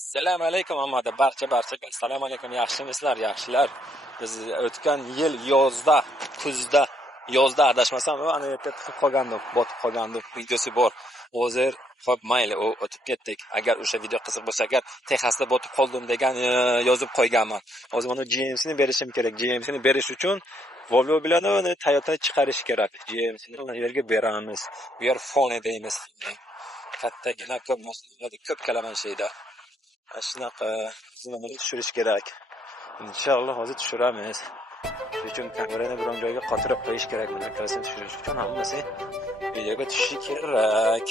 Assalomu alaykum Ahmad. Barchaga assalomu alaykum. Yaxshimisizlar, yaxshilar. Biz o'tgan yil yozda adashmasam, ana yerga tiqib qolgandim, botib qolgandim. Videosi bor. Hozir xo'p, mayli, o'tib ketdik. Agar o'sha video qiziq bo'lsa, agar Texasda botib qoldim degan yozib qo'yganman. Hozir mana GMC'ni berishim kerak. GMC'ni berish uchun Volvo bilan uni Toyota chiqarish kerak. GMC'ni bu yerga beramiz. Bu yer fone deymiz. Kattagina ko'p kalaman şeyda. Shunaqa xizmatni tushirish kerak. Inshaalloh hozir tushiramiz. Shuning uchun kamerani biron joyga qotirib qo'yish kerak. Buni klasini tushirish uchun hammasi videoga tushishi kerak.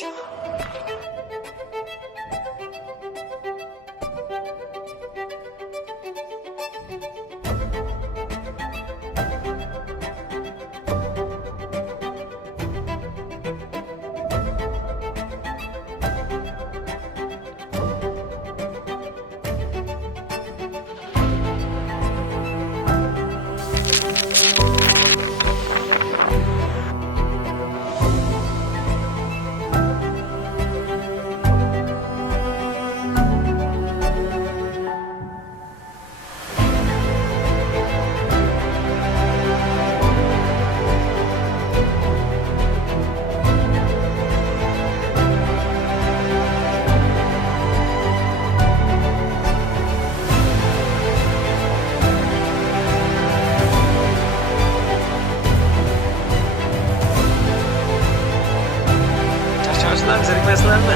Zirikmesizlarmi?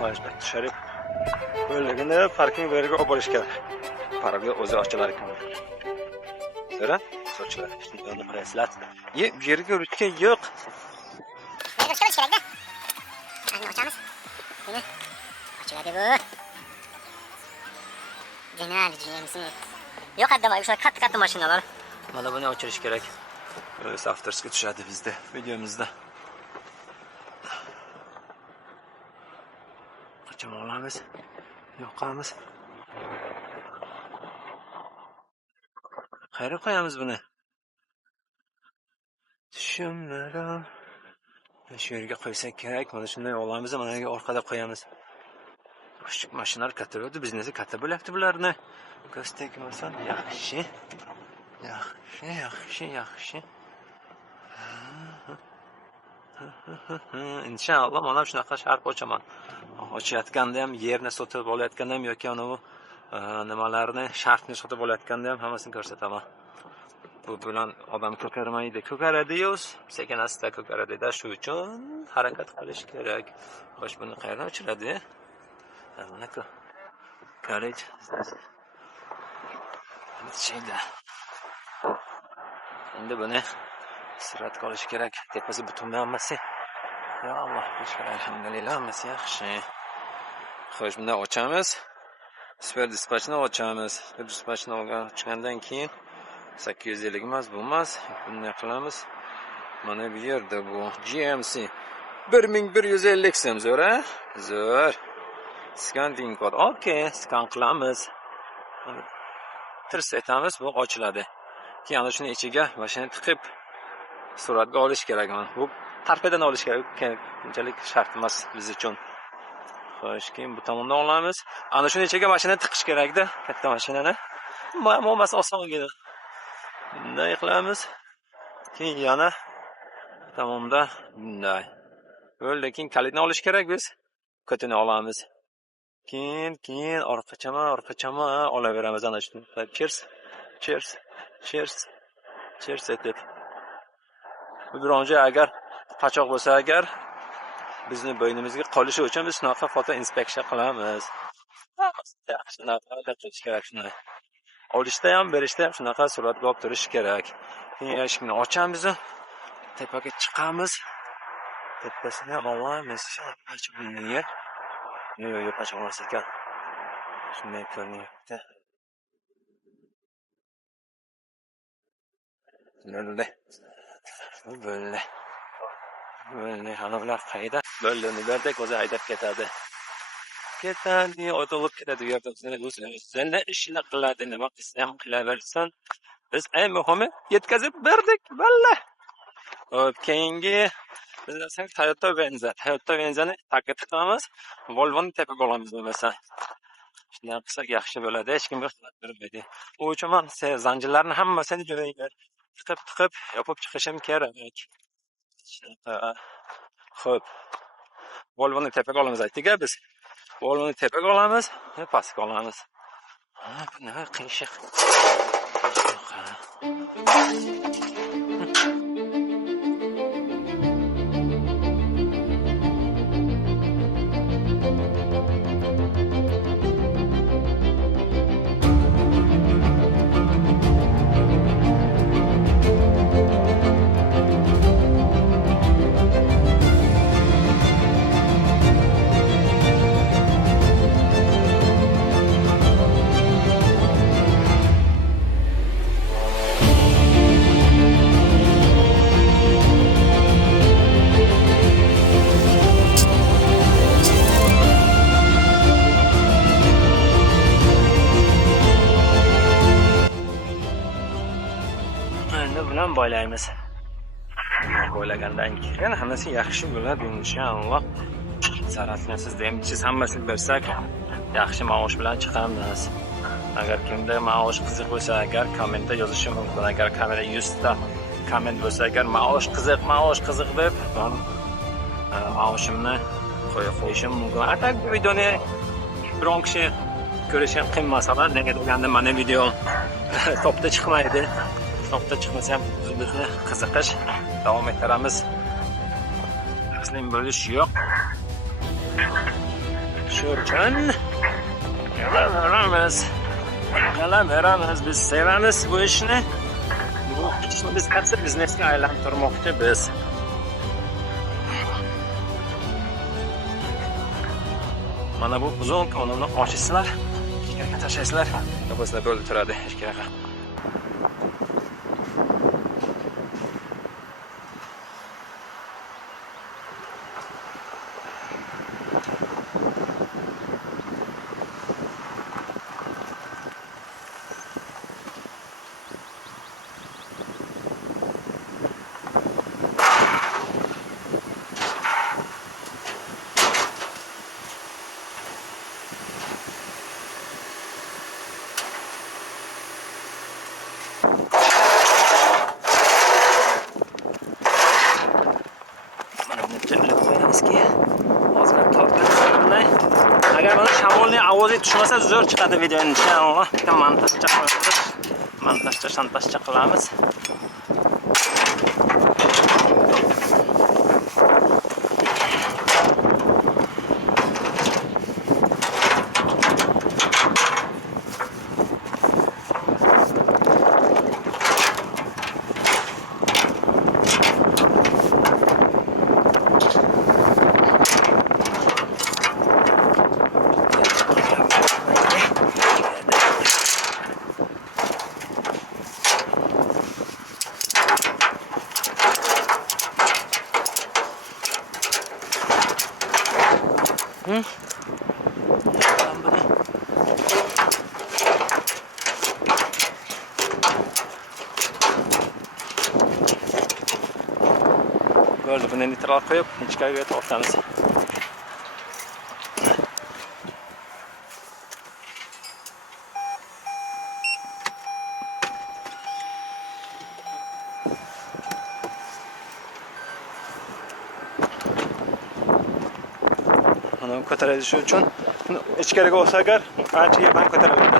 Hoşbek tushirib o'ligini parking beriga olib borish kerak. Parkga o'zi ochilar ekan. Sira, sochilar. Shuni bilasizlar. Bu yerga o'tgan yo'q. Yerga chiqarish kerak-da. Ani ochamiz. Buni ochiladi bu. General GMC. Yo'q haddamay o'sha katta mashinalar. Mana buni ochirish kerak. Afterski tushadi bizda videomizda. Qachon olamiz? Yoqamiz. Qayerga qo'yamiz buni? Tushunmadim. Shu yerga qo'ysak kerak. Mana shunday olamiz, mana yerga orqada qo'yamiz. Kichik mashinalar katta bo'ldi, biznesi katta bo'lyapti bularni. Ko'z tegmasin, yaxshi. Yaxshi. Inshaalloh mana shunaqa sharp ochaman. Ochayotganda ham yerni sotib olayotganda ham yoki anavi nimalarni, shartni sotib olayotganda ham hammasini ko'rsataman. Bu bilan odam ko'karmaydi. Ko'karadi-yu, sekin-asta ko'karadi-da, shu uchun harakat qilish kerak. Xo'sh, buni qayerdan o'chiradi? Mana-ku. Garaj. Shunda. Endi buni suratga olish kerak. Tepasi butunmi hammasi? Ya Alloh, alhamdulillah, hammasi yaxshi. Xo'sh, buni ochamiz. Super dispatchni ochamiz. Super dispatchni ochgandan keyin 850 emas, bu emas. Bunday qilamiz. Mana bu yerda bu GMC 1150 so'm zo'r, a? Zo'r. Scanning kod. Okay, skan qilamiz. Tirs etamiz, bu ochiladi. Keyin ana shuni ichiga mashina tiqib suratga olish kerak. Bu tarpedan olish kerak. Unchalik shart emas biz uchun. Xo'sh, keyin bu tomondan olamiz. Ana shuni ichiga mashina tiqish kerak-da, katta mashinani. Muammasi osongina. Bunday qilamiz. Keyin yana tomonda bunday. Bo'ldi, keyin kalitni olish kerak biz. Kotini olamiz. Keyin orqachama olaveramiz ana shuni. Cheers etib. Bu bironchi agar qochoq bo'lsa, agar bizni bo'ynimizga qolishi uchun biz shunaqa foto inspeksiya qilamiz. Shunaqa qilish kerak shuni. Olishda ham, berishda ham shunaqa suratga olib turish kerak. Keyin eshikni ochamiz, tepaga chiqamiz. Tepasini ham olamiz. Yo'q, ochilmas ekan. Shunday ko'rinyapti. Bo'ldi. Hanımlar qayda? Bo'ldi, berdik o'zi haydab ketadi. O'tolib ketadi, yerda o'zini ishini qiladi, nima qilsa ham qilaversin. Biz eng muhimi yetkazib berdik, valla. Keyingi Biz desak Toyota Venza. Toyota Venzani takka tiqamiz. Volvoni tepaga olamiz bo'lmasa. Shunday qilsak yaxshi bo'ladi. Hech kim xizmat bermaydi. U uchun men zanjirlarni hammasini joyiga tiqib yopib chiqishim kerak. Xo'p. Volvoni tepaga olamiz aytdik-a biz. Volvoni tepaga olamiz, pastga olamiz. Bu nima qiyshiq. Bilan boylaymiz. Boylagandan keyin hammasi yaxshi bo'ladi inshaalloh. Zaratlarsiz demchi hammasini bersak, yaxshi maosh bilan chiqamiz. Agar kimda maosh qiziq bo'lsa, agar kommentda yozishi mumkin. Agar kamera 100 ta komment bo'lsa, agar maosh qiziq deb, men maoshimni qo'yishim mumkin. Atak bu videoni biron kishi ko'rishi qiynmasalar, nega deganda mana video topda chiqmaydi. Topda chiqmasa ham bizni qiziqish davom ettiramiz. Taslim bo'lish yo'q. Shu uchun qalaveramiz. Biz sevamiz bu ishni. Bu ishni biz qattiq biznesga aylantirmoqchi biz. Mana bu uzun konini ochishsizlar, ichkariga tashlaysizlar, yo'qsa bo'lib turadi ichkariga. Agar mana shamolning ovozi tushmasa zo'r chiqadi video inshaalloh. Bitta montajcha qilamiz. Böyle bunu nitral koyup ichkariga tortamiz. Mana ko'tarilishi uchun ichkariga olsa agar ancha yerdan ko'tariladi.